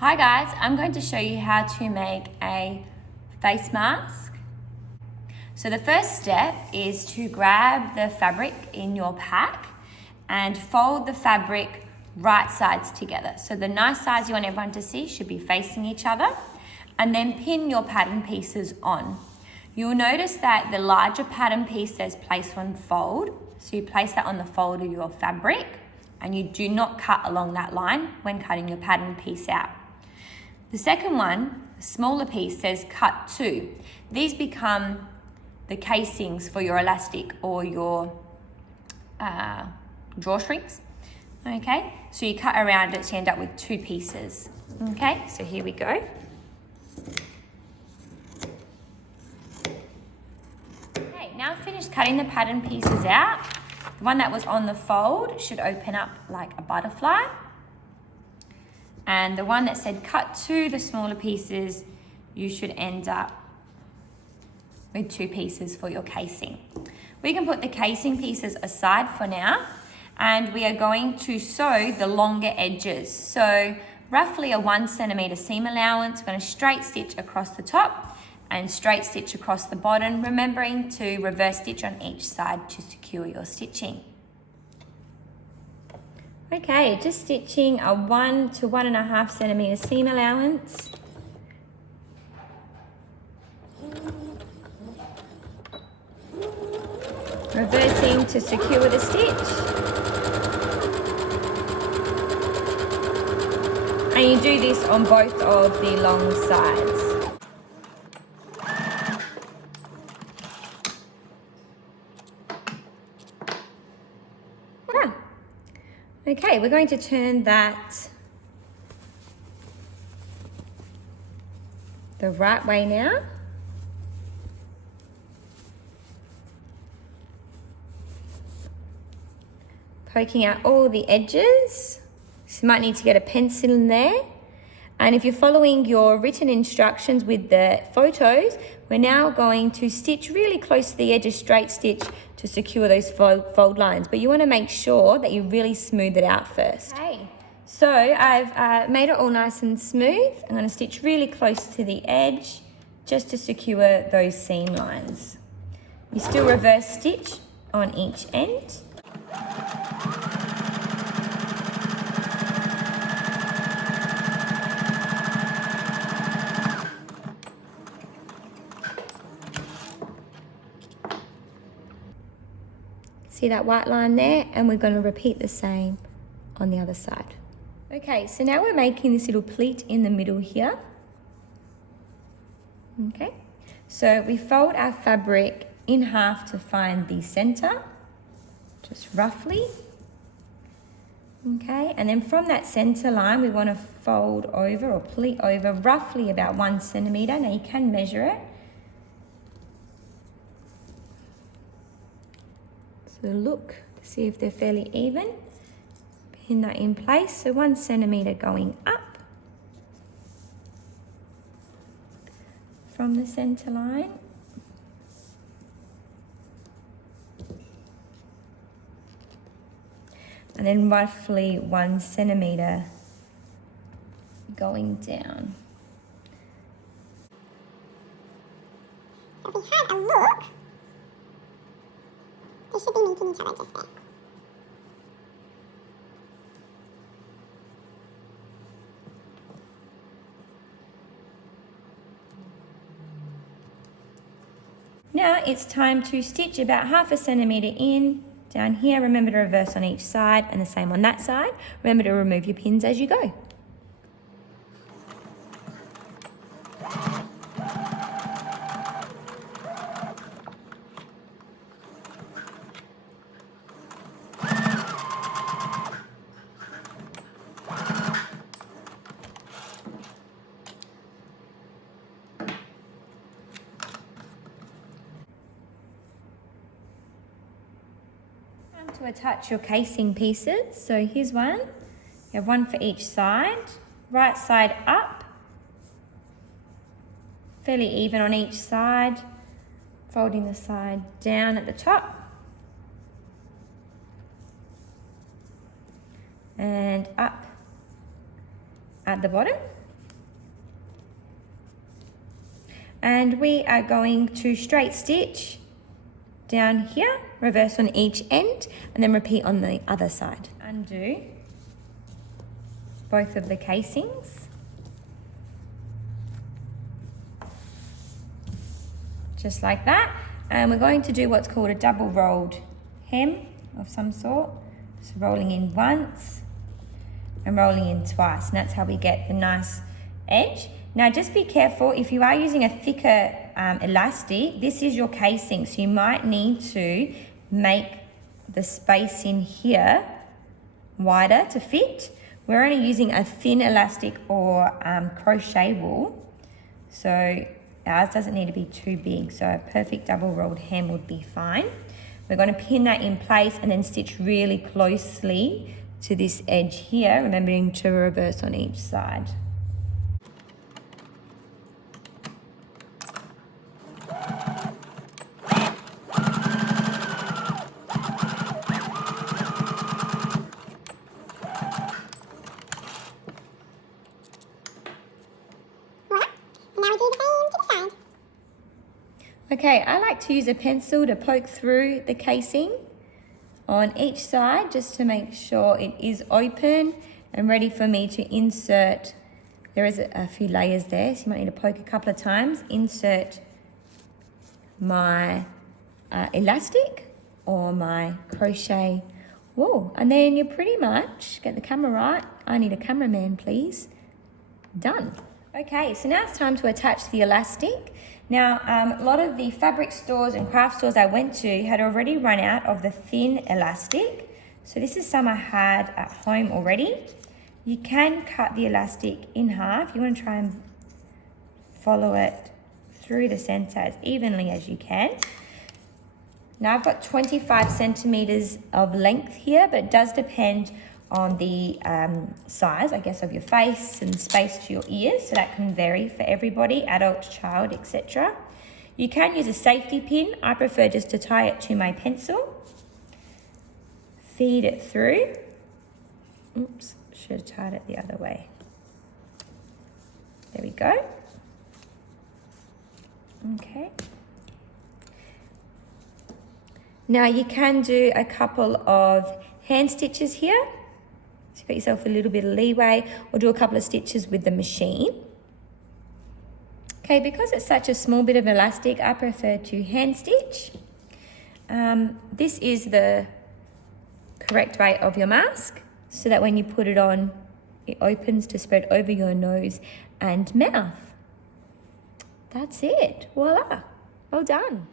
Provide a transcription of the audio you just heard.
Hi guys, I'm going to show you how to make a face mask. So the first step is to grab the fabric in your pack and fold the fabric right sides together. So the nice sides you want everyone to see should be facing each other, and then pin your pattern pieces on. You'll notice that the larger pattern piece says place on fold. So you place that on the fold of your fabric and you do not cut along that line when cutting your pattern piece out. The second one, the smaller piece, says cut to. These become the casings for your elastic or your drawstrings. Okay, so you cut around it to end up with two pieces. Okay, so here we go. Okay, now finished cutting the pattern pieces out. The one that was on the fold should open up like a butterfly. And the one that said cut to the smaller pieces, you should end up with two pieces for your casing. We can put the casing pieces aside for now, and we are going to sew the longer edges. So roughly a 1 centimeter seam allowance. We're going to straight stitch across the top and straight stitch across the bottom, remembering to reverse stitch on each side to secure your stitching. Okay, just stitching a 1 to 1.5 centimeter seam allowance. Reversing to secure the stitch. And you do this on both of the long sides. Okay, we're going to turn that the right way now. Poking out all the edges. So you might need to get a pencil in there. And if you're following your written instructions with the photos, we're now going to stitch really close to the edge, a straight stitch to secure those fold lines. But you want to make sure that you really smooth it out first. Okay, so I've made it all nice and smooth. I'm going to stitch really close to the edge just to secure those seam lines. You still reverse stitch on each end. See that white line there? And we're going to repeat the same on the other side. Okay, so now we're making this little pleat in the middle here. Okay, so we fold our fabric in half to find the center, just roughly. Okay, and then from that center line, we want to fold over or pleat over roughly about 1 centimeter. Now you can measure it. So look to see if they're fairly even. Pin that in place, so 1 centimeter going up from the center line. And then roughly 1 centimeter going down. If we had a look, they should be meeting each other just there. Now it's time to stitch about 1/2 centimeter in, down here. Remember to reverse on each side and the same on that side. Remember to remove your pins as you go. To attach your casing pieces. So here's one. You have one for each side. Right side up. Fairly even on each side. Folding the side down at the top. And up at the bottom. And we are going to straight stitch down here, reverse on each end, and then repeat on the other side. Undo both of the casings. Just like that. And we're going to do what's called a double rolled hem of some sort. So rolling in once and rolling in twice, and that's how we get the nice edge. Now just be careful, if you are using a thicker elastic, this is your casing, so you might need to make the space in here wider to fit. We're only using a thin elastic or crochet wool, so ours doesn't need to be too big, so a perfect double rolled hem would be fine. We're going to pin that in place and then stitch really closely to this edge here, remembering to reverse on each side. Okay, I like to use a pencil to poke through the casing on each side just to make sure it is open and ready for me to insert. There is a few layers there, so you might need to poke a couple of times. Insert my elastic or my crochet wool. And then you're pretty much, get the camera right, I need a cameraman please, done. Okay, so now it's time to attach the elastic. Now, a lot of the fabric stores and craft stores I went to had already run out of the thin elastic. So this is some I had at home already. You can cut the elastic in half. You want to try and follow it through the center as evenly as you can. Now I've got 25 centimeters of length here, but it does depend on the size, I guess, of your face and space to your ears, so that can vary for everybody, adult, child, etc. You can use a safety pin. I prefer just to tie it to my pencil, feed it through. Oops, should have tied it the other way. There we go. Okay. Now you can do a couple of hand stitches here. So get yourself a little bit of leeway, or do a couple of stitches with the machine. Okay, because it's such a small bit of elastic, I prefer to hand stitch. This is the correct weight of your mask, so that when you put it on, it opens to spread over your nose and mouth. That's it. Voila. Well done.